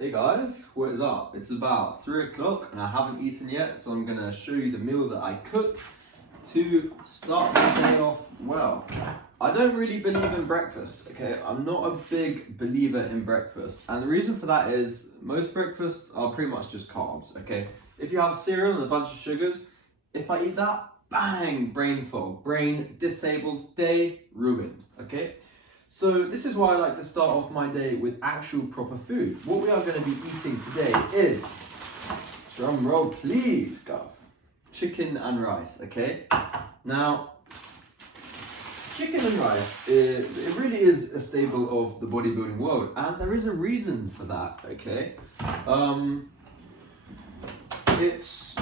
Hey guys, what is up? It's about 3 o'clock and I haven't eaten yet, so I'm gonna show you the meal that I cook to start the day off well. I don't really believe in breakfast, okay? I'm not a big believer in breakfast, and the reason for that is most breakfasts are pretty much just carbs, okay? If you have cereal and a bunch of sugars, if I eat that, bang, brain fog, brain disabled, day ruined, okay? So this is why I like to start off my day with actual proper food. What we are going to be eating today is, drum roll please, Gov, chicken and rice, okay? Now, chicken and rice, it really is a staple of the bodybuilding world, and there is a reason for that, okay? It's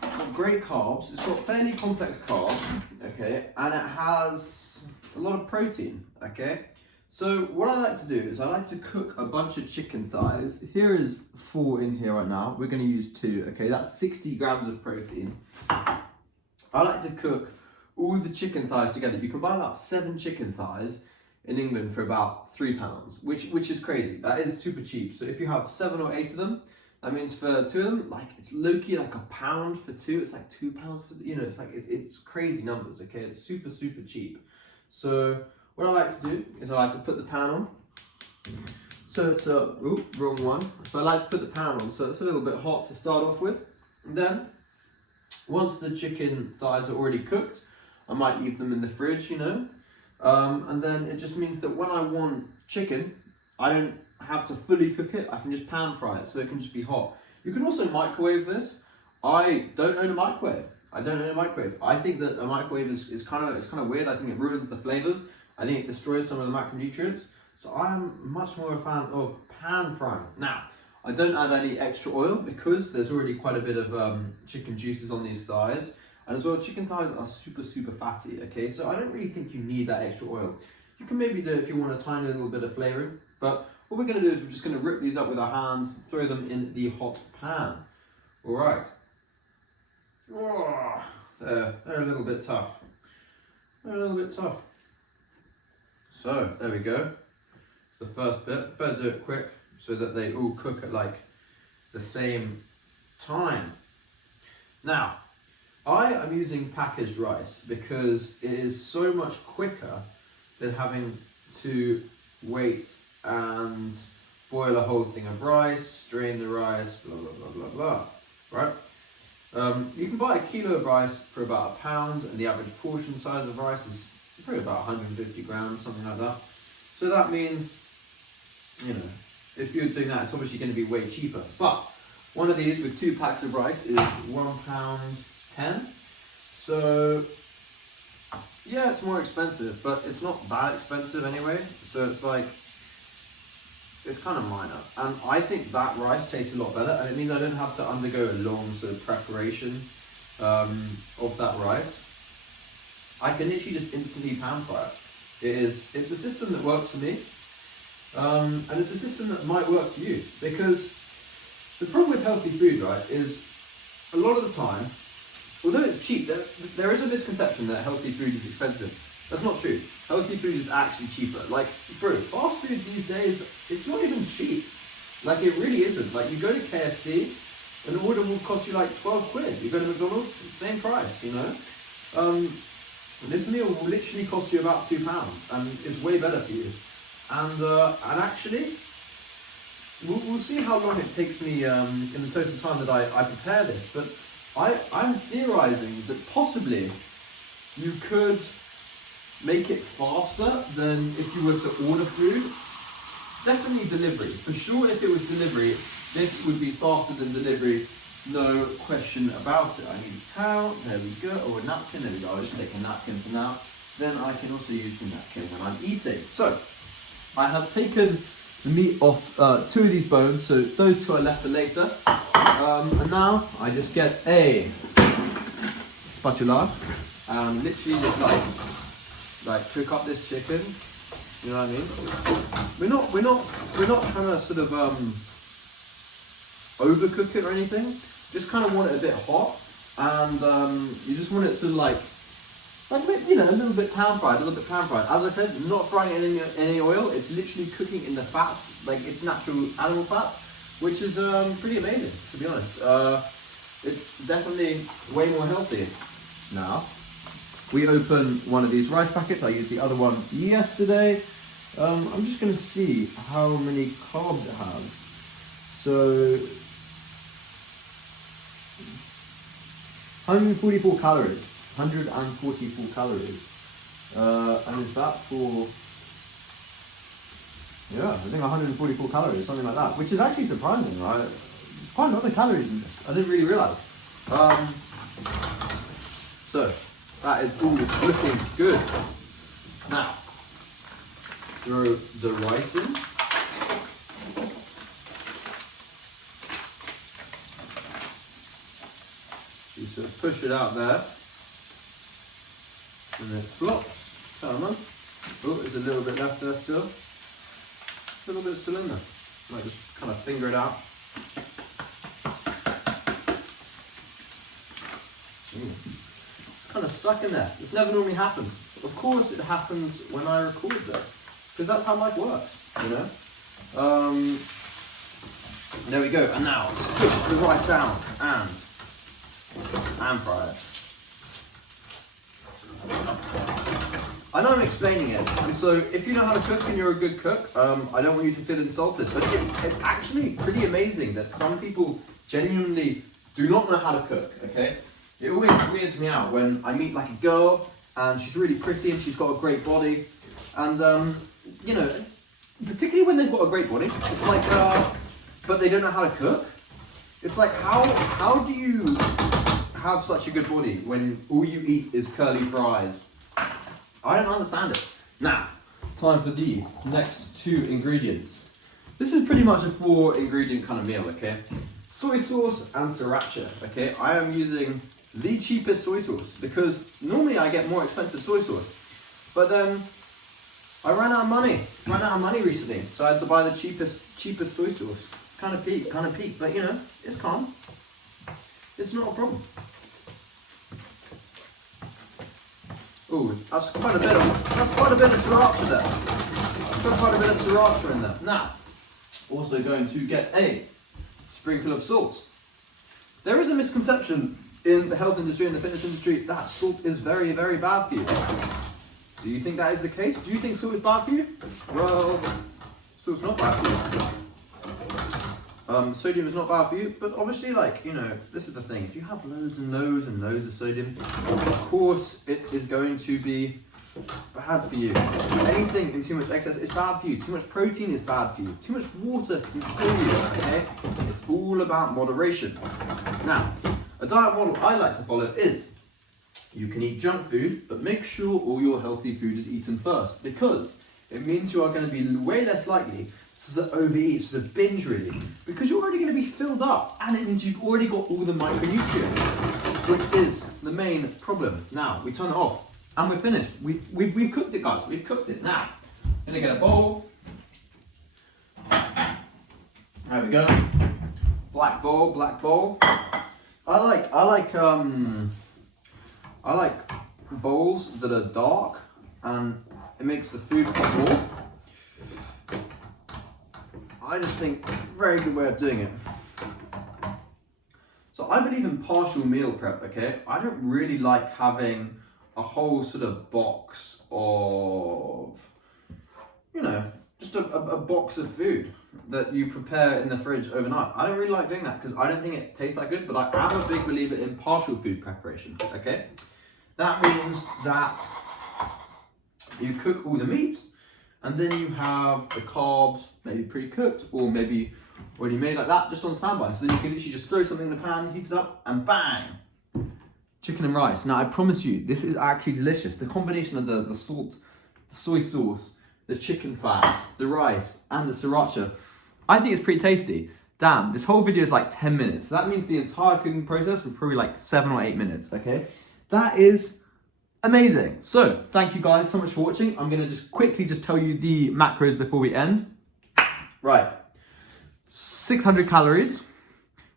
got great carbs, it's got fairly complex carbs, okay? And it has a lot of protein, okay? So what I like to do is I like to cook a bunch of chicken thighs. Here is 4 in here right now. We're gonna use 2, okay? That's 60 grams of protein. I like to cook all the chicken thighs together. You can buy about 7 chicken thighs in England for about £3, which is crazy. That is super cheap. So if you have 7 or 8 of them, that means for 2 of them, like it's low-key like £1 for 2. It's like £2 for, you know, it's like, it's crazy numbers, okay? It's super, super cheap. So what I like to do is I like to put the pan on. So it's wrong one. So I like to put the pan on so it's a little bit hot to start off with. And then once the chicken thighs are already cooked, I might leave them in the fridge, you know. And then it just means that when I want chicken, I don't have to fully cook it. I can just pan fry it so it can just be hot. You can also microwave this. I don't own a microwave. I think that a microwave is kind of weird. I think it ruins the flavors. I think it destroys some of the macronutrients. So I'm much more a fan of pan frying. Now, I don't add any extra oil because there's already quite a bit of chicken juices on these thighs. And as well, chicken thighs are super, super fatty, okay? So I don't really think you need that extra oil. You can maybe do it if you want a tiny little bit of flavoring. But what we're gonna do is we're just gonna rip these up with our hands, throw them in the hot pan. All right. Oh, they're a little bit tough. So there we go. The first bit. Better do it quick so that they all cook at like the same time. Now, I am using packaged rice because it is so much quicker than having to wait and boil a whole thing of rice, strain the rice, blah blah blah blah blah. Right? You can buy a kilo of rice for about £1, and the average portion size of rice is probably about 150 grams, something like that. So that means, you know, if you're doing that, it's obviously going to be way cheaper. But one of these with 2 packs of rice is £1.10. So yeah, it's more expensive, but it's not that expensive anyway. So it's like, it's kind of minor, and I think that rice tastes a lot better, and it means I don't have to undergo a long sort of preparation of that rice. I can literally just instantly pan fry it. It's a system that works for me, and it's a system that might work for you, because the problem with healthy food, right, is a lot of the time, although it's cheap, there is a misconception that healthy food is expensive. That's not true. Healthy food is actually cheaper. Like, bro, fast food these days, it's not even cheap. Like, it really isn't. Like, you go to KFC, an order will cost you like 12 quid. You go to McDonald's, same price, you know? This meal will literally cost you about £2, and it's way better for you. And actually, we'll see how long it takes me in the total time that I prepare this, but I'm theorizing that possibly you could make it faster than if you were to order food. Definitely delivery. For sure, if it was delivery, this would be faster than delivery, no question about it. I need a towel, there we go, or a napkin, there we go. I'll just take a napkin for now. Then I can also use the napkin when I'm eating. So, I have taken the meat off 2 of these bones, so those 2 are left for later. And now I just get a spatula and literally just like cook up this chicken, you know what I mean? We're not trying to sort of overcook it or anything. Just kind of want it a bit hot, and you just want it sort of like you know, a little bit pan fried. As I said, not frying it in any oil. It's literally cooking in the fats, like it's natural animal fats. which is pretty amazing, to be honest. It's definitely way more healthy. Now, we open one of these rice packets. I used the other one yesterday. I'm just going to see how many carbs it has. So, 144 calories. 144 calories. And is that for... Yeah, I think 144 calories, something like that, which is actually surprising, right? There's quite a lot of calories in this. I didn't really realise. So, that is all looking good. Now, throw the rice in. You sort of push it out there. And then it flops. Come on. Oh, there's a little bit left there still. A little bit still in there. Might just kind of finger it out. Kind of stuck in there. This never normally happens. Of course it happens when I record though, because that's how life works, you know? There we go, and now push the rice down and fry it. I know I'm explaining it, and so if you know how to cook and you're a good cook, I don't want you to feel insulted, but it's actually pretty amazing that some people genuinely do not know how to cook, okay? It always weirds me out when I meet like a girl and she's really pretty and she's got a great body, and you know, particularly when they've got a great body, it's like, but they don't know how to cook. It's like, how do you have such a good body when all you eat is curly fries? I don't understand it. Now, time for the next 2 ingredients. This is pretty much a 4 ingredient kind of meal, okay? Soy sauce and sriracha, okay? I am using the cheapest soy sauce because normally I get more expensive soy sauce. But then I ran out of money recently, so I had to buy the cheapest soy sauce. Kind of peak, but you know, it's calm. It's not a problem. Ooh, that's quite a bit of sriracha there. Got quite a bit of sriracha in there. Now, also going to get a sprinkle of salt. There is a misconception in the health industry and the fitness industry that salt is very, very bad for you. Do you think that is the case? Do you think salt is bad for you? Well, salt's not bad for you. Sodium is not bad for you, but obviously, like, you know, this is the thing. If you have loads and loads and loads of sodium, of course it is going to be bad for you. Anything in too much excess is bad for you. Too much protein is bad for you. Too much water can kill you, okay? It's all about moderation. Now, a diet model I like to follow is you can eat junk food, but make sure all your healthy food is eaten first, because it means you are going to be way less likely to overeat, to binge really, because you're already going to be filled up, and it means you've already got all the micronutrients, which is the main problem. Now, we turn it off, and we're finished. We've cooked it, guys. We've cooked it. Now, I'm going to get a bowl. There we go. Black bowl. I like bowls that are dark, and it makes the food pop more. I just think very good way of doing it. So I believe in partial meal prep, okay? I don't really like having a whole sort of box of, you know, just a box of food that you prepare in the fridge overnight. I don't really like doing that because I don't think it tastes that good, but I am a big believer in partial food preparation, okay? That means that you cook all the meat, and then you have the carbs maybe pre-cooked or maybe already made like that, just on standby. So then you can literally just throw something in the pan, heat it up, and bang! Chicken and rice. Now I promise you, this is actually delicious. The combination of the salt, the soy sauce, the chicken fat, the rice, and the sriracha, I think it's pretty tasty. Damn, this whole video is like 10 minutes. So that means the entire cooking process was probably like 7 or 8 minutes, okay? That is amazing. So, thank you guys so much for watching. I'm gonna just quickly tell you the macros before we end. Right, 600 calories,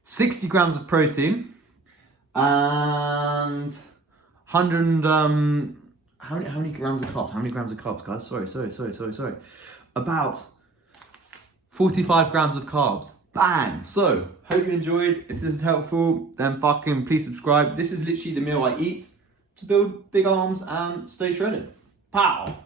60 grams of protein, and 100, how many grams of carbs? How many grams of carbs, guys? Sorry. About 45 grams of carbs. Bang! So, hope you enjoyed. If this is helpful, then fucking please subscribe. This is literally the meal I eat to build big arms and stay shredded. Pow!